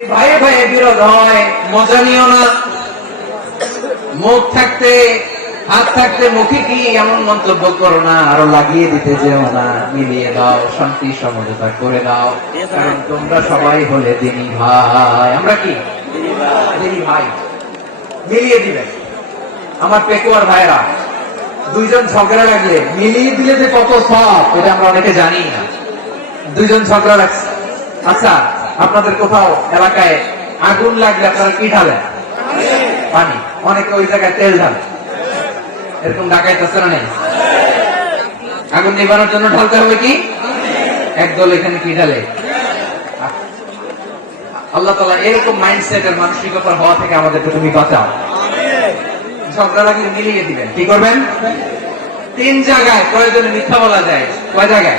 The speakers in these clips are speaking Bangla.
ভাইয়ে ভাইয়ে বিরোধ হয় মজা নিও না। মুখ থাকতে হাত থাকতে মুখে কি এমন মন্তব্য করো না আরও লাগিয়ে দিতে যেও না মিলিয়ে দাও শান্তি সমঝোতা করে দাও। কারণ তোমরা সবাই হলে দিনী ভাই। আমরা কি? দিনী ভাই। মিলিয়ে দিবে। আমার পেকুয়ার ভাইরা দুইজন ঝগড়া লাগলে মিলিয়ে দিলে যে কত সব এটা আমরা অনেকে জানি না। দুইজন ঝগড়া লাগছে। আচ্ছা আপনাদের কোথাও এলাকায় আগুন লাগলে আপনারা কি ঢালেন? পানি। অনেকে ওই জায়গায় তেল ঢালে। এরকম ডাকাইতেছে না নেই? আগুন নিবানোর জন্য ঢালতে হবে কি? একদল এখানে কি ঢালে? আল্লাহ তালা এরকম হওয়া থেকে আমাদেরকে তুমি বাঁচাও। ঝগড়া মিলিয়ে দিবেন। কি করবেন? তিন জায়গায় প্রয়োজনে মিথ্যা বলা যায়। কয় জায়গায়?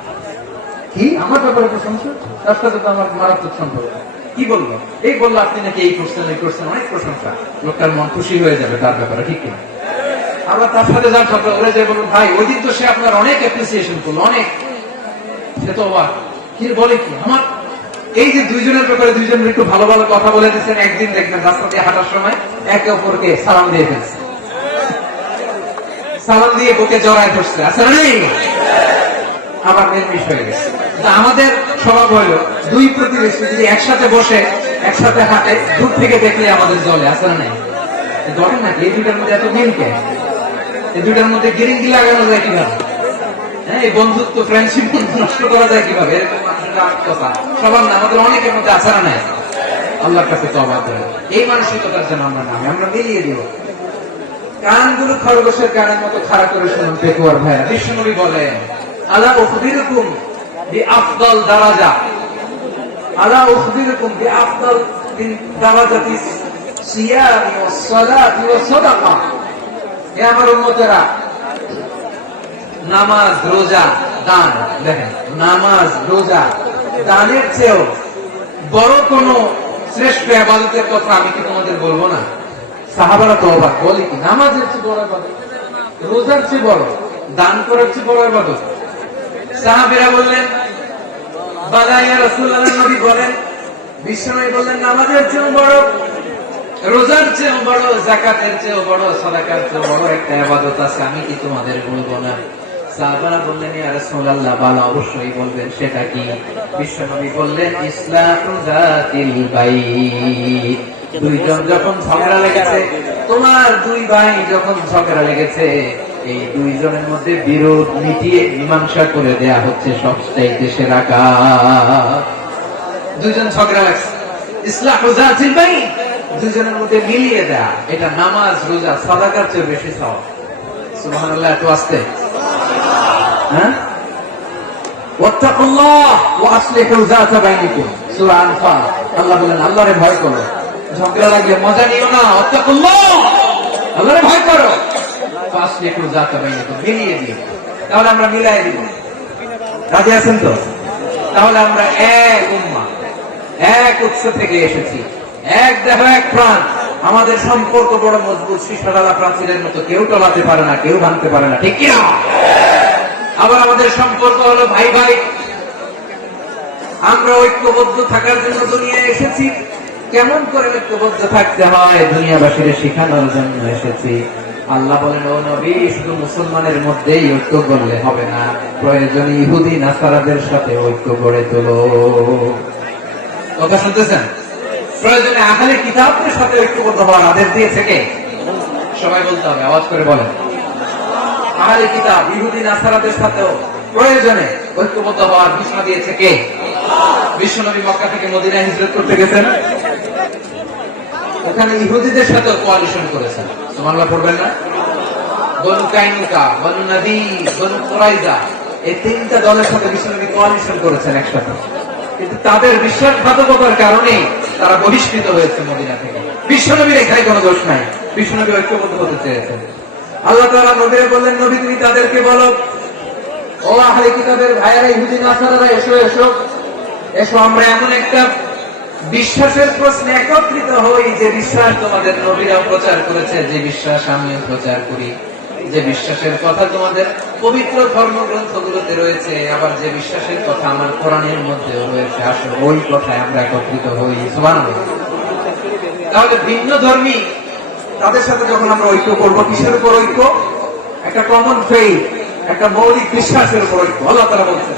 কি? আমার ব্যাপারে প্রশংসা তার সাথে তো আমার মারাত্মক সম্পর্ক। কি বলব? এই বলল আপনি নাকি এই করছেন এই করছেন অনেক প্রশংসা। লোকটার মন খুশি হয়ে যাবে তার ব্যাপারে, ঠিক কিনা? আবার তার সাথে যার ঝগড়া, ওরা যে বলুন, ভাই, ওই দিন তো সে আপনার অনেক অ্যাপ্রিসিয়েশন করল, অনেক। সে তো অবাক। কি বলে কি? আমার এই যে দুইজনের ব্যাপারে দুইজনের একটু ভালো ভালো কথা বলে দিচ্ছেন একদিন দেখবেন রাস্তা দিয়ে হাঁটার সময় একে অপরকে সালাম দিয়ে ফেলছে। সালাম দিয়ে বুকে জড়ায় ধরছে। না নেই? আবার নির্মিশ হয়ে গেছে। আমাদের স্বভাব হলো দুই প্রতিবেশী যদি একসাথে বসে, একসাথে হাঁটে, দূর থেকে দেখলে আমাদের জলে, আছে না নেই? ধরেন নাকি এই দুইটার মধ্যে এত মিল কে? এই দুইটার মধ্যে গিরিঙ্গি লাগানো যায় কীভাবে? হ্যাঁ এই বন্ধুত্ব ফ্রেন্ডশিপ নষ্ট করা যায় কীভাবে? সবার না, আমাদের অনেকের মধ্যে আসারা নাই? আল্লাহর কাছে তবা করে। এই মানসিকতার জন্য আমরা নামে, আমরা মিলিয়ে দিব। কানগুলো খরগোশের কানের মতো খাড়া করে শুনুন পেকুয়ার ভাইয়া। বিশ্বনবী বলেন আলা উখবিরুকুম বিআফদাল দারাজা। আলা বিআফদাল মিন দারাজাতি সিয়াম সালাতি সাদাকা। হে আমার উম্মতেরা, নামাজ, রোজা, দান, দেখেন, নামাজ, রোজা, দানের চেয়েও বড় কোন শ্রেষ্ঠ আবাদতের কথা আমি কি তোমাদের বলব না? সাহাবারা তো অবাক, বলে কি? নামাজের চেয়ে বড় আবাদত, রোজার চেয়ে বড়, দান করার চেয়ে বড় আবাদত। সাহাবিরা বললেন বাদাইয়া রাসূলুল্লাহ নবী বলেন, বিশ্বনবী বললেন, নামাজের চেয়েও বড়, রোজার চেয়েও বড় জাকাতের চেয়েও বড়, সদাকার চেয়েও বড় একটা আবাদত আছে, আমি কি তোমাদের বলব না? তোমার দুই ভাই যখন ঝগড়া লেগেছে এই দুইজনের মধ্যে বিরোধ মিটিয়ে মীমাংসা করে দেয়া হচ্ছে সবচাইতে সেরা কাজ দুইজন ঝগড়া লাগছে ইসলাম দুজনের মধ্যে মিলিয়ে দেয়া। এটা নামাজ, রোজা, সাদাকার চেয়ে বেশি সব একটু আসতে। হ্যাঁ? ঝগড়া লাগলে মজা নিও না। আল্লাহরে ভয় করো। বাইনিকুম মিলিয়ে তাহলে আমরা মিলাই দিব। রাজি আছেন তো? তাহলে আমরা এক উম্মাহ, এক উৎস থেকে এসেছি। এক দেহ, এক প্রাণ। আমাদের সম্পর্ক বড় মজবুত শিশালা প্রাচীরের মতো কেউ টলাতে পারে না, কেউ ভাঙতে পারে না, ঠিক কিনা? আবার আমাদের সম্পর্ক হলো ভাই ভাই। আমরা ঐক্যবদ্ধ থাকার জন্য দুনিয়ায় এসেছি। কেমন করে ঐক্যবদ্ধ থাকতে হয়? দুনিয়াবাসীর শেখানোর জন্য এসেছি। আল্লাহ বলেন, ও নবী, শুধু মুসলমানের মধ্যেই ঐক্য করলে হবে না। প্রয়োজন ইহুদি, নাসারাদের সাথে ঐক্য গড়ে তোলো। কথা শুনতেছেন? প্রয়োজনে আহলে কিতাবদের সাথে ঐক্যবদ্ধ হওয়ার আদেশ দিয়েছে কে? সবাই বলতে হবে, আওয়াজ করে বলেন। আহলে কিতাব, ইহুদি, নাসারাদের সাথেও প্রয়োজনে ঐক্যবদ্ধ হওয়ার ঘোষণা দিয়েছে কে? বিশ্বনবী মক্কা থেকে মদিনায় হিজরত করতে গেছেন। ওখানে ইহুদিদের সাথেও কোয়ালিশন করেছেন সুবহানাল্লাহ পড়বেন না? সাথে তারা বহিষ্কৃত হয়েছে মদিনা থেকে। বিশ্বনবীর এখানে কোনো দোষ নাই। বিশ্বনবী ঐক্যবদ্ধ হতে চেয়েছেন। আল্লাহ তাআলা নবীরে বললেন, নবী, তুমি তাদেরকে বলো, ও আহলে কিতাবের ভাইয়েরা ইহুদি নাসারারা, এসো এসো। এসো, আমরা এমন একটা বিশ্বাসের প্রশ্নে একত্রিত হই যে বিশ্বাস তোমাদের নবীরা প্রচার করেছে, যে বিশ্বাস আমিও প্রচার করি। যে বিশ্বাসের কথা তোমাদের পবিত্র ধর্মগ্রন্থগুলোতে রয়েছে, আবার যে বিশ্বাসের কথা আমার কোরআনের মধ্যেও রয়েছে, আসলে ওই কথায় আমরা একত্রিত হই। সুবহানাল্লাহ। তাহলে ভিন্ন ধর্মী, তাদের সাথে যখন আমরা ঐক্য করব, কিসের উপর ঐক্য? একটা কমন ফেইথ একটা মৌলিক বিশ্বাসের উপর ঐক্য। আল্লাহ তারা বলছেন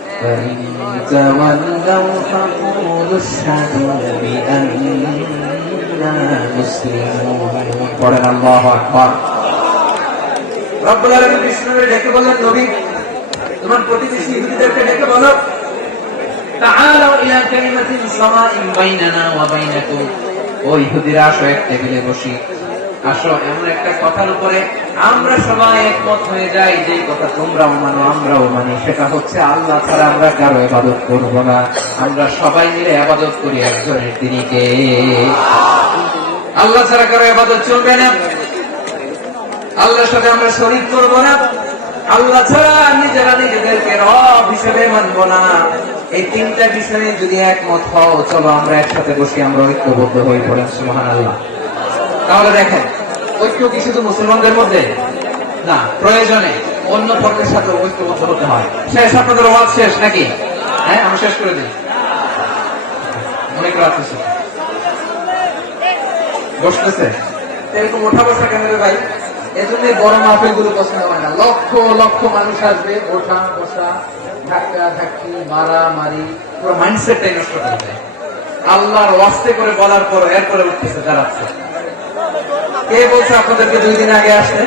فإن تولوا فقولوا اشهدوا بأننا مسلمون قرن الله أكبر রব্বুল আলামিন বিষ্ণুকে ডেকে বললেন নবী তোমার প্রতিবেশী ইহুদিদেরকে ডেকে বলো তাআলাউ ইলা কালিমাতিন সাওয়াইন বাইনানা ওয়া বাইনাকুম ও ইহুদিরা আসো এক টেবিলে বসি আসো, এমন একটা কথার উপরে আমরা সবাই একমত হয়ে যাই, যে কথা তোমরাও মানো, আমরাও মানি। সেটা হচ্ছে আল্লাহ ছাড়া আমরা কারও ইবাদত করব না। আমরা সবাই মিলে ইবাদত করি একজনের তিনিকে আল্লাহ ছাড়া কারও ইবাদত চলবে না। আল্লাহর সাথে আমরা শরীর করব না। আল্লাহ ছাড়া নিজেরা নিজেদেরকে রব হিসেবে মানব না। এই তিনটা বিষয়ে যদি একমত হও, চলো আমরা একসাথে বসি আমরা ঐক্যবদ্ধ হয়ে পড়েন সুহান আল্লাহ তাহলে দেখেন, ঐক্য কি শুধু মুসলমানদের মধ্যে? না, প্রয়োজনে অন্য ধর্মের সাথে ঐক্যবদ্ধ হতে হয়। শেষ, আপনাদের ওয়াজ শেষ নাকি? হ্যাঁ আমি শেষ করে দিই। অনেক রাত বসতেছে। এরকম ওঠা বসা কেন ভাই? এজন্য বড় মাহফিলগুলো পছন্দ হয় না। লক্ষ লক্ষ মানুষ আসবে, ওঠা, বসা, ধাক্কা, ধাক্কি, মারা, মারি, পুরো মাইন্ডসেটটাই নষ্ট করে দেয়। আল্লাহর ওয়াস্তে করে বলার পর এরপরে উঠতেছে দাঁড়াচ্ছে কে বলছে আপনাদেরকে দুই দিন আগে আসতে?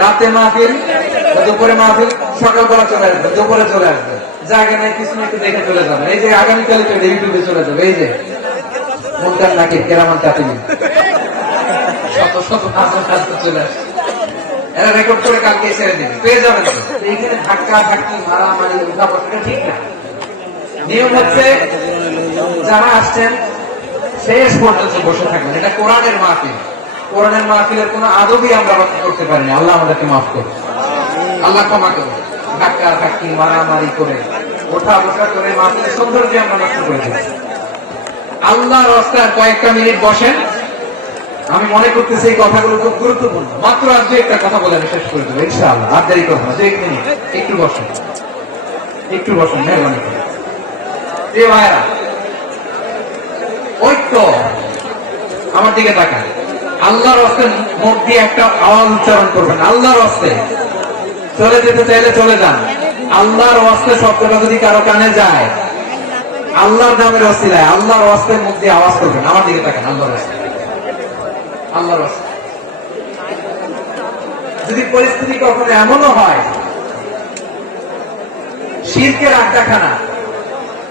রাতে মাহফিল, দুপুরে মাহফিল, সকালবেলা চলে আসবে, দুপুরে চলে আসবে। জায়গা নাই, কিছু না দেখে চলে যাবে। এই যে আগামীকালে চলে ইউটিউবে চলে যাবে, এই যে। মুনকার নাকির কেরামান কাতিলি শত শত চলে এরা রেকর্ড করে কালকে ছেড়ে দিবে পেয়ে যাবেন এইখানে ধাক্কা, ধাক্কি, মারামারি ঠিক না। নিয়ম হচ্ছে, যারা আসছেন, শেষ পর্যন্ত বসে থাকবেন। এটা কোরআনের মাহফিল। কোরআনের মাহফিলের কোনো আদবই আমরা রক্ষা করতে পারিনি। আল্লাহ আমাদেরকে মাফ করুন। আল্লাহ ক্ষমা করুন। ধাক্কা, ধাক্কি, মারামারি করে, ওঠা বসা করে মাহফিলের সৌন্দর্য আমরা নষ্ট করে দিচ্ছি আল্লাহর রাস্তায় কয়েকটা মিনিট বসেন। আমি মনে করতেছি এই কথাগুলো খুব গুরুত্বপূর্ণ। মাত্র আর দু একটা কথা বলে আমি শেষ করে দেবো, ইনশাআল্লাহ। আর দেরি করব দু এক মিনিট। একটু বসেন। একটু বসেন, মেহরবানি করে। প্রিয় ভাইরা ঐক্য। আমার দিকে তাকান। আল্লাহর হস্তে মুখ দিয়ে একটা আওয়াজ উচ্চারণ করবেন। আল্লাহর হস্তে। চলে যেতে চাইলে চলে যান। আল্লাহর হস্তে শব্দটা যদি কারও কানে যায়, আল্লাহর নামের অস্তিলায় আল্লাহর হস্তে মুখ দিয়ে আওয়াজ করবেন। আমার দিকে তাকান, আল্লাহর হস্তে। আল্লাহর হস্তে। যদি পরিস্থিতি কখনো এমনও হয় শিরকের আড্ডাখানা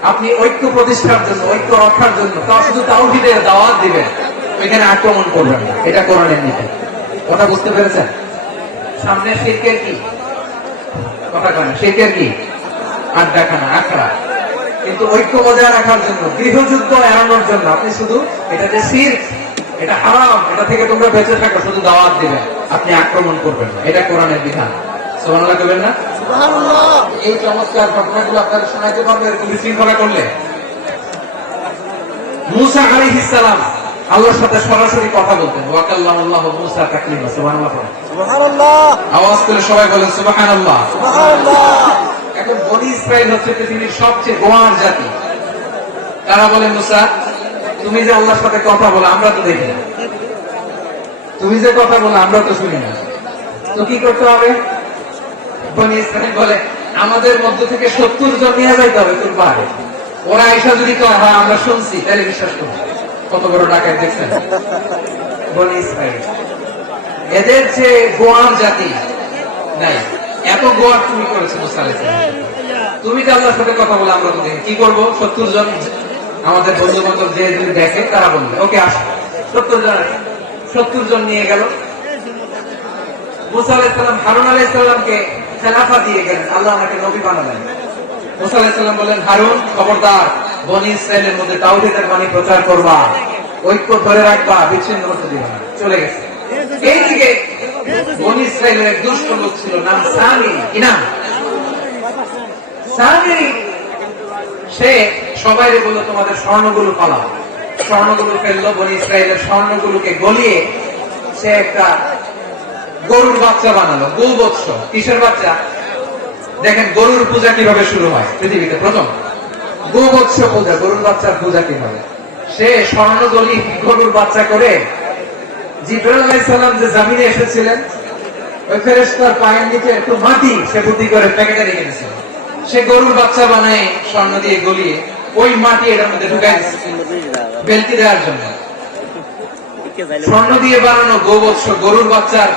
আপনি ঐক্য প্রতিষ্ঠার জন্য, ঐক্য রক্ষার জন্য তা শুধু তাওহিদের দাওয়াত দিবেন। ওইখানে আক্রমণ করবেন না। এটা কোরআনের নীতি কথা বুঝতে পেরেছেন? সামনে শিরকের কি? কথা কেন শিরকের কি? আড্ডাখানা আখড়া কিন্তু ঐক্য বজায় রাখার জন্য গৃহযুদ্ধ এড়ানোর জন্য আপনি শুধু এটা যে শির এটা হারাম এটা থেকে তোমরা বেঁচে থাকো শুধু দাওয়াত দিবেন। আপনি আক্রমণ করবেন না। এটা কোরআনের বিধান। সোমান্লা করবেন না? এই চমৎকার ঘটনাগুলো আপনারা শোনাইতে পারবে এরকম বিশৃঙ্খলা করলে। মুসা আলাইহিস সালাম আল্লাহর সাথে সরাসরি কথা বলতেন ওয়াকাল্লাম আল্লাহ মুসা তাকলিমা সুবহানাল্লাহ আওয়াজ করে সবাই বলেন সুবহানাল্লাহ। এখন বনি ইসরাইল হচ্ছে পৃথিবীর সবচেয়ে গোয়ার জাতি। তারা বলে মুসা? তুমি যে আল্লাহর সাথে কথা বলো আমরা তো দেখি না। তুমি যে কথা বলো আমরা তো শুনি না। তো কি করতে হবে? বনি ইসরাইল বলে আমাদের মধ্য থেকে সত্তর জন নিয়ে যাইতে হবে তোর পাহাড়ে। ওরা এসা যদি কয় হয় আমরা শুনছি তাহলে বিশ্বাস করব কত বড় ডাকাত দেখছেন? বনি ইসরাইল। এদের যে গোয়ার জাতি, নাই, এত গোয়ার তুমি করেছ মুসা তুমি যে আল্লাহর সাথে কথা বলে, আমরা তো দেখি কি করব? সত্তর জন আমাদের বন্ধু বান্ধব যে দেখে, তারা বলবে, ওকে, আস। সত্তর জন সত্তর জন নিয়ে গেল। মুসা আলাইসাল্লাম হারুন আলাইসাল্লামকে খেলাফা দিয়ে গেলেন। আল্লাহ আমাকে নবী বানালেন। মুসা আলাইসাল্লাম বললেন, হারুন, খবরদার বনি ইসরায়েলের মধ্যে তাওহিদের বাণী প্রচার করবা, ঐক্য ধরে রাখবা, বিচ্ছিন্ন করতে দিবা চলে গেছে। এইদিকে বনি ইসরায়েলের এক দুষ্ট লোক ছিল, নাম সামি কি নাম? সামি সে বলল, তোমাদের স্বর্ণগুলো পালাও স্বর্ণগুলো ফেলল বনি ইসরায়েলের স্বর্ণগুলোকে গলিয়ে সে একটা গরুর বাচ্চা বানালো, গোবৎস। কিসের বাচ্চা? দেখেন, গরুর পূজা কীভাবে শুরু হয় পৃথিবীতে? প্রথম। গোবৎস পূজা, গরুর বাচ্চার পূজা কীভাবে? সে স্বর্ণ গলি গরুর বাচ্চা করে জিব্রাইল যে জামিনে এসেছিলেন সে সে স্বর্ণ দিয়ে গলিয়ে ওই মাটি এটার মধ্যে দেওয়ার জন্য। স্বর্ণ দিয়ে বানানো গোবৎস গরুর বাচ্চার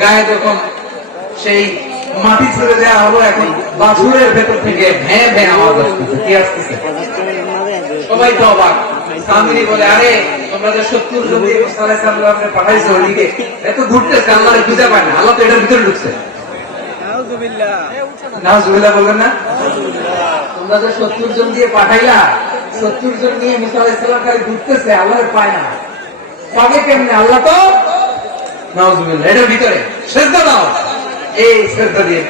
গায়ে যখন সেই মাটি ছুড়ে দেওয়া হলো এখন বাছুরের ভেতর থেকে। ভ্যাঁ ভ্যাঁ আওয়াজ আসতেছে। কি আসতেছে? সবাই তো অবাক। বলে পায় না। আল্লাহ তো এটার ভিতরে তোমরা যে জন দিয়ে পাঠাইলা জন নিয়ে ঘুরতেছে না। আল্লাহ দাও। এই শ্রদ্ধা দিয়ে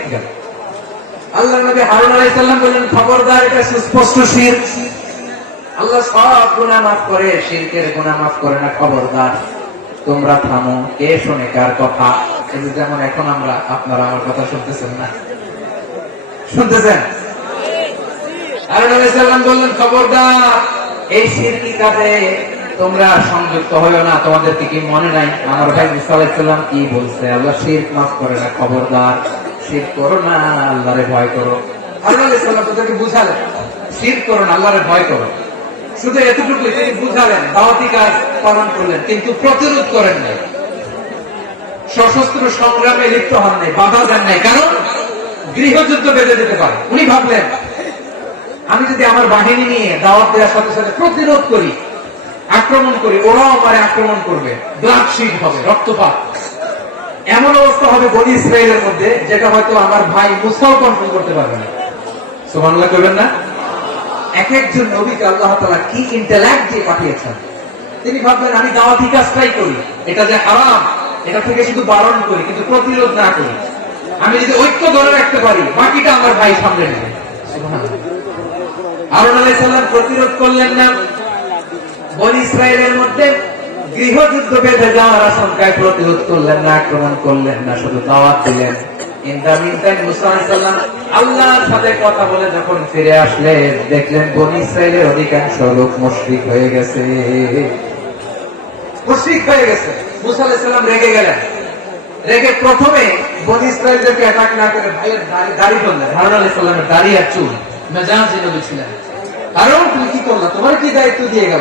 আল্লাহ নবী হারুন আলাইহিস সালাম বললেন, খবরদার, এটা সুস্পষ্ট শিরক আল্লাহ সব গুনাহ মাফ করে, শিরকের গুনাহ মাফ করে না, খবরদার। তোমরা থামো, কে শোনে, কার কথা? যেমন এখন আমরা, আপনারা আমার কথা শুনতেছেন না? শুনতেছেন? হারুন আলাইহিস সালাম বললেন, খবরদার, এই শিরকি কাজে? তোমরা সংযুক্ত হইও না তোমাদেরকে কি মনে নাই। আমার ভাই মুসা আলাইহিস সালাম কি বলছে? আল্লাহ শিরক মাফ করে না, খবরদার। শিরক করো না, আল্লাহরে ভয় করো। হারুন আলাইহিস সালাম তোদেরকে বুঝালেন। শিরক করো না, আল্লাহরে ভয় করো। শুধু এতটুকুই তিনি বুঝালেন, দাওয়াতি কাজ পালন করলেন, কিন্তু প্রতিরোধ করেন নাই। সশস্ত্র সংগ্রামে লিপ্ত হন নাই, বাধা দেন নাই। কারণ গৃহযুদ্ধ বেঁধে যেতে পারে। উনি ভাবলেন, আমি যদি আমার বাহিনী নিয়ে দাওয়াত দেওয়ার সাথে সাথে প্রতিরোধ করি আক্রমণ করি, ওরাও আমারে আক্রমণ করবে ব্লাড শিট হবে, রক্তপাত। এমন অবস্থা হবে বনি ইসরায়েলের মধ্যে, যেটা হয়তো আমার ভাই মুসাও কন্ট্রোল করতে পারবে না। সুবহানাল্লাহ করবেন না? এক একজন নবীকে আল্লাহ তাআলা কি ইন্টেলেক্ট দিয়ে পাঠিয়েছেন? তিনি ভাবলেন, আমি দাওয়াতি কাজটাই করি, এটা যে হারাম, এটা থেকে শুধু বারণ করি, কিন্তু প্রতিরোধ না করি। আমি যদি ঐক্য ধরে রাখতে পারি, বাকিটা আমার ভাই সামনে নেবে। হারুন আলাইহিস প্রতিরোধ করলেন না মধ্যে গৃহযুদ্ধ বেঁধে যাওয়ার আশঙ্কায় প্রতিরোধ করলেন না, আক্রমণ করলেন না, শুধু দাওয়াত দিলেন। দেখলেন বনি ইসরায়েলের অধিকাংশ লোক মুশরিক হয়ে গেছে। মুশরিক হয়ে গেছে। রেগে গেলেন। রেগে প্রথমে বনি ইসরায়েলদেরকে অ্যাটাক না করে ভাইয়ের দাড়ি করলেন। হারুন দাড়ি আর চুল, মেজাজি কারণ তুমি কি করলা? তোমার কি দায়িত্ব দিয়ে গেল?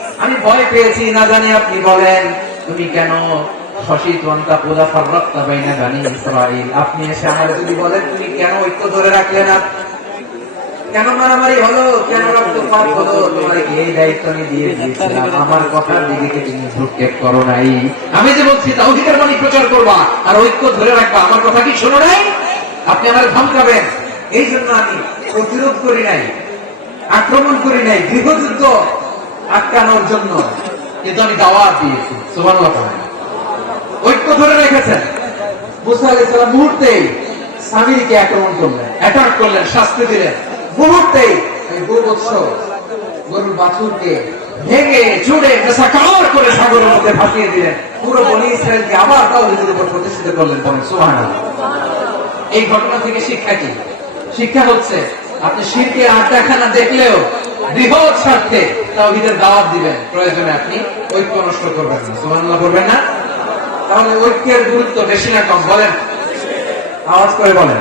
আমি ভয় পেয়েছি, না জানি আপনি বলেন। তুমি কেন আমি যে বলছি তাওহীদের বাণী প্রচার করবা। আর ঐক্য ধরে রাখবা। আমার কথা কি শোনো নাই? আপনি আমার ধমকাবেন। এই জন্য আমি প্রতিরোধ করি নাই, আক্রমণ করি নাই গৃহযুদ্ধ আটকানোর জন্য কিন্তু আমি দাওয়াত দিয়েছি পড়েন। ঐক্য ধরে রেখেছেন। মুসা স্বামীকে আক্রমণ করলেন অ্যাটাক করলেন, শাস্তি দিলেন। বাছুরকে ভেঙে চুড়ে করে সাগরের মধ্যে দিলেন। পুরো বনি ইসরায়েলকে আবার উপর প্রতিষ্ঠিত করলেন বলেন, সুবহানাল্লাহ। এই ঘটনা থেকে শিক্ষা কি? শিক্ষা হচ্ছে, আপনি শিরকে আড্ডাখানা দেখলেও বৃহৎ স্বার্থে তাহিদের দাওয়াত দিবেন। প্রয়োজনে আপনি ঐক্য নষ্ট করবেন না। সুমান্লা করবেন না? তাহলে ঐক্যের গুরুত্ব বেশি না কম, বলেন। আওয়াজ করে বলেন।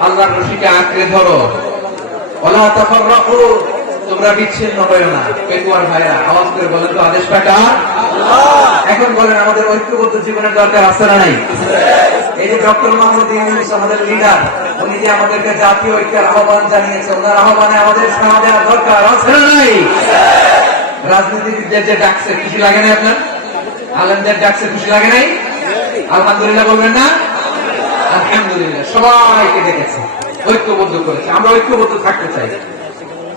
আল্লাহ রশিকে আঁকড়ে ধরো। ওলা তাফাররাকু। তোমরা বিচ্ছিন্ন হয়েও না। পেকুয়ার ভাইরা আওয়াজ করে বলেন তো আদেশটা কার এখন বলেন আমাদের ঐক্যবদ্ধ জীবনের দরকার আছে না নাই? এই যে ডক্টর মোহাম্মদ ইউনুস আমাদের লিডার উনি যে আমাদেরকে জাতীয় ঐক্যের আহ্বান জানিয়েছে ওনার আহ্বানে আমাদের সাড়া দেওয়ার দরকার আছে না নাই? রাজনীতিবিদদের যে ডাকছে খুশি লাগে নাই আপনার? আলেমদের ডাকছে খুশি লাগে নাই? আলহামদুলিল্লাহ বলবেন না? আলহামদুলিল্লাহ সবাইকে ডেকেছে ঐক্যবদ্ধ করেছে আমরা ঐক্যবদ্ধ থাকতে চাই।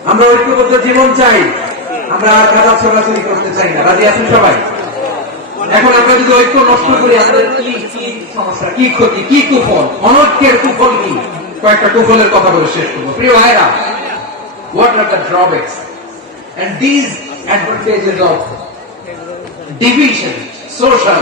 আমরা ঐক্যবদ্ধ জীবন চাই। আমরা আর গাদা ছোড়াছড়ি করতে চাই না। রাজি আছেন সবাই? এখন আমরা যদি ঐক্য নষ্ট করি, আমাদের কি কি সমস্যা? কি ক্ষতি? কি কুফল? অনৈক্যের কুফল কি? কয়েকটা কুফলের কথা বলে শেষ করব। প্রিয় ভাইরা, what are the drawbacks? And these advantages of division, social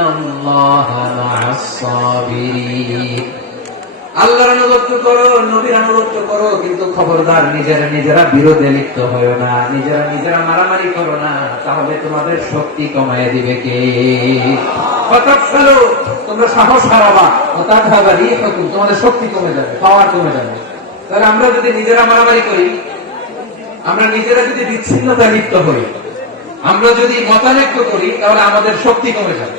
الله مع الصابرين আল্লাহর আনুগত্য করো নবীর আনুগত্য করো কিন্তু খবরদার নিজেরা নিজেরা বিরোধে লিপ্ত হয়েও না নিজেরা নিজেরা মারামারি করো না তাহলে তোমাদের শক্তি কমায় দিবে কে ফেলো তোমরা সাহস হারাবা হঠাৎ হাবারি তোমাদের শক্তি কমে যাবে পাওয়ার কমে যাবে তাহলে আমরা যদি নিজেরা মারামারি করি আমরা নিজেরা যদি বিচ্ছিন্নতা লিপ্ত হই আমরা যদি মতানৈক্য করি তাহলে আমাদের শক্তি কমে যাবে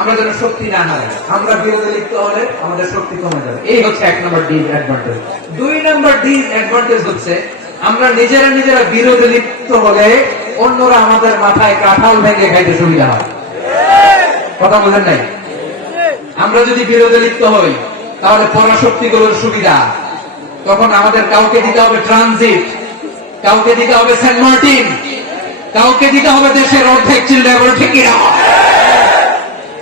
আমরা যেন শক্তি না হারাই। আমরা বিরোধে লিপ্ত হলে আমাদের শক্তি কমে যাবে। এই হচ্ছে এক নম্বর ডিস অ্যাডভান্টেজ দুই নম্বর ডিস অ্যাডভান্টেজ হচ্ছে আমরা নিজেরা নিজেরা বিরোধে লিপ্ত হলে অন্যরা আমাদের মাথায় কাঁঠাল ভেঙে খাইতে সুবিধা হয়। কথা বলেন নাই? আমরা যদি বিরোধে লিপ্ত হই, তাহলে পরাশক্তিগুলোর সুবিধা। তখন আমাদের কাউকে দিতে হবে ট্রানজিট কাউকে দিতে হবে সেন্ট মার্টিন, কাউকে দিতে হবে দেশের অর্ধেক চিল্ড্রেন ঠিক কিনা?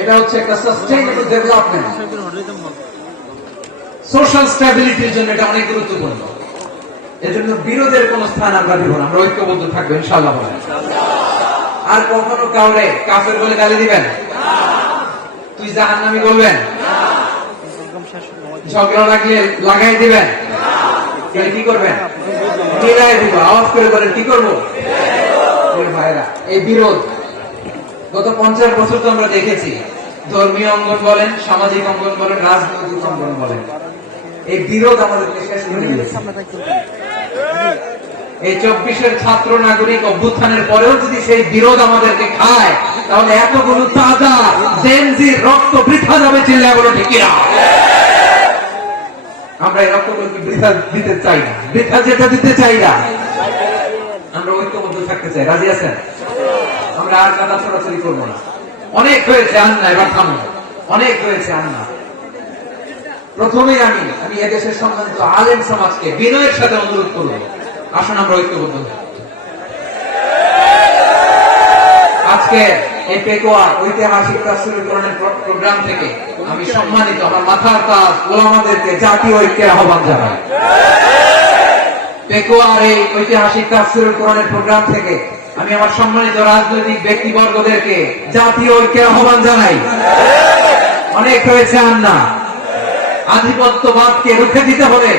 এটা হচ্ছে একটা সাস্টেইনেবল ডেভেলপমেন্ট সোশ্যাল স্ট্যাবিলিটির জন্য এটা অনেক গুরুত্বপূর্ণ। এজন্য বিরোধের কোন স্থান আমরা দিব আমরা ঐক্যবদ্ধ থাকব ইনশাল্লাহ বলেন। আর কখনো কাউরে কাফের বলে গালি দিবেন? তুই জাহান্নামি বলবেন? ঝগড়া লাগলে লাগাই দিবেন? কি করবেন? মিলাই দিব। আওয়াজ করে বলেন, কি করব? ভাইরা, এই বিরোধ গত পঞ্চাশ বছর তো আমরা দেখেছি, ধর্মীয় অঙ্গন বলেন, সামাজিক অঙ্গন বলেন, রাজনৈতিক অঙ্গন বলেন। এই বিরোধ আমাদেরকে শেষ করে দিয়েছে। এই চব্বিশের ছাত্র নাগরিক অভ্যুত্থানের পরেও যদি সেই বিরোধ আমাদেরকে খায়, তাহলে এতগুলো তাজা জেনজির রক্ত বৃথা যাবে চিল্লা বলো ঠিক? আমরা এই রক্তগুলোকে বৃথা দিতে চাই না, বৃথা যেটা দিতে চাই না। আমরা ঐক্যবদ্ধ থাকতে চাই। রাজি আছেন? আমরা আর কাদা ছড়াছড়ি করব না। অনেক হয়েছে আন্না, এবার থামো। অনেক হয়েছে আন্না। প্রথমেই আমি আমি এদেশের সম্মানিত আলেম সমাজকে বিনয়ের সাথে অনুরোধ করব। আসুন আমরা ঐক্যবদ্ধ আজকে এই পেকোয়া ঐতিহাসিক তাফসীরুল প্রোগ্রাম থেকে আমি সম্মানিত, আমার মাথার তাজ ওলামাদেরকে জাতীয় ঐক্যের আহ্বান জানাই। পেকোয়ার এই ঐতিহাসিক তাফসীরুল কোরআনের প্রোগ্রাম থেকে আমি আমার সম্মানিত রাজনৈতিক ব্যক্তিবর্গদেরকে জাতীয় ঐক্যের আহ্বান জানাই। অনেক হয়েছে আন্না। আধিপত্যবাদকে রুখে দিতে হবে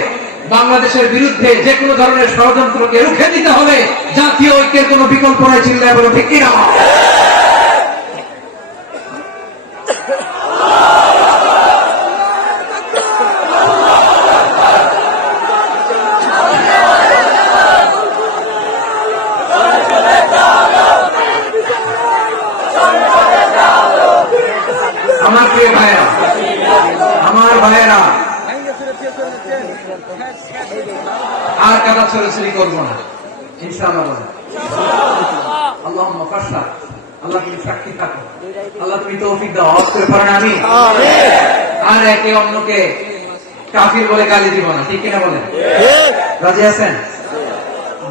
বাংলাদেশের বিরুদ্ধে যে কোনো ধরনের ষড়যন্ত্রকে রুখে দিতে হবে জাতীয় ঐক্যের কোনো বিকল্প নয় চিল্লায় বলে, ঠিক কিনা? আমার প্রিয় ভাইয়েরা আমার ভাইয়েরা আর কাদা ছড়াছড়ি করব না। ইনশাআল্লাহ আল্লাহ ফাশা আল্লাহ তুমি সাক্ষী থাকো। আল্লাহ তুমি তৌফিক দাও। আওয়াজ করে পারেন আমি আর একে অন্যকে কাফির বলে গালি দিব না। ঠিক কিনা বলেন? রাজি আছেন?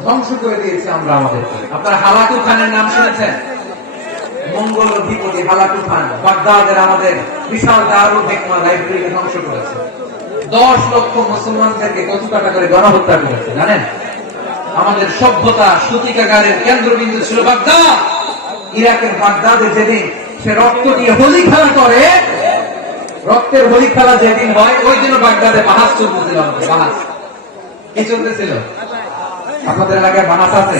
ধ্বংস করে দিয়েছি আমরা আমাদের আপনারা হালাকু খানের নাম শুনেছেন? মঙ্গল অধিপতি হালাকু খান, বাগদাদের আমাদের বিশাল হেকমা লাইব্রেরিকে ধ্বংস করেছে। দশ লক্ষ মুসলমানদেরকে কচু কাটা করে গণহত্যা করেছে, জানেন? আমাদের সভ্যতা কেন্দ্রবিন্দু ছিল বাগদাদ। ইরাকের বাগদাদে যেদিন সে রক্ত দিয়ে হোলি খেলা করে, রক্তের হোলি খেলা যেদিন হয়, ওই দিনও বাগদাদে বাহাস চলতেছিল আমাদের, বাহাস। কি চলতেছিল? আপনাদের এলাকায় বাহাস আছে?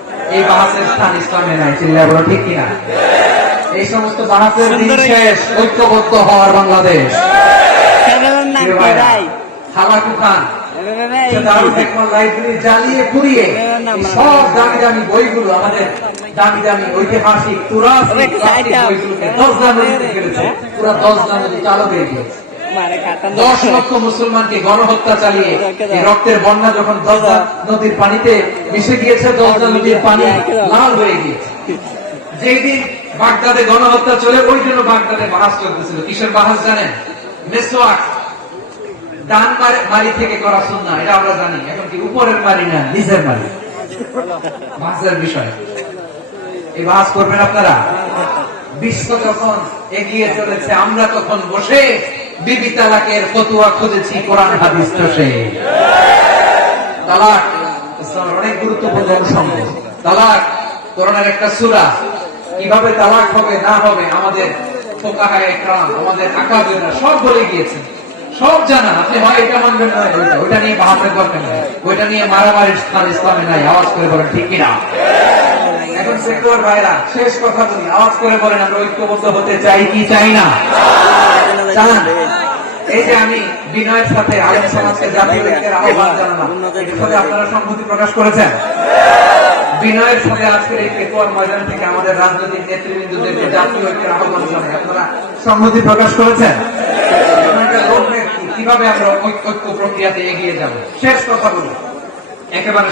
এই বাহাসের স্থান ইসলামে নাই চিল্লা বলো ঠিক কিনা? এই সমস্ত বাহাসের দিন শেষ ঐক্যবদ্ধ হওয়ার বাংলাদেশ। Hulagu Khan. জ্বালিয়ে পুড়িয়ে সব দামি দামি বইগুলো আমাদের দামি দামি ঐতিহাসিক দশ দশ চালু হয়ে গিয়েছে কাটা দশ লক্ষ মুসলমানকে গণহত্যা চালিয়ে রক্তের বন্যা যখন নদীর পানিতে মিশে গিয়েছে নদীর পানি লাল হয়ে গিয়েছে। যেই দিন বাগদাদে গণহত্যা চলে ওই জন্য বাগদাদে বাহাস চলতেছিল। কিসের বাহাস জানেন? মেসোয়াক ডান মারি- থেকে করা সুন্না এটা আমরা জানি। এখন কি উপরের মারি না মারি? বাহাসের বিষয়। এই বাহাস করবেন আপনারা? বিশ্ব যখন এগিয়ে চলেছে আমরা তখন বসে বিবি তালাকের ফতুয়া খুঁজেছি কোরআন, হাদিস চষে। তালাক অনেক গুরুত্বপূর্ণ অনুষঙ্গ। তালাক, কোরআনের একটা সূরা। কীভাবে তালাক হবে, না হবে, আমাদের ফোকাহায়ে একরাম, আমাদের আকাবেররা সব বলে গিয়েছে। সব জানা, আপনি হয় এটা মানবেন না ওইটা। ওইটা নিয়ে বাহাতের দরকার নাই। ওইটা নিয়ে মারামারির স্থান ইসলামে নাই, আওয়াজ করে বলেন, ঠিক কিনা? এখন ভাইরা, শেষ কথা বলি। আওয়াজ করে বলেন, আমরা ঐক্যবদ্ধ হতে চাই কি চাই না? এই যে আমি বিনয়ের সাথে সমাজকে জাতীয় ঐক্যের আহ্বান জানালাম সাথে আপনারা সম্মতি প্রকাশ করেছেন? বিনয়ের সাথে আজকের এই ময়দান থেকে আমাদের রাজনৈতিক নেতৃবৃন্দদেরকে জাতীয় ঐক্যের আহ্বান জানাই। আপনারা সম্মতি প্রকাশ করেছেন? কীভাবে আমরা ঐক্য প্রক্রিয়াতে এগিয়ে যাব? শেষ কথা বলি। একেবারে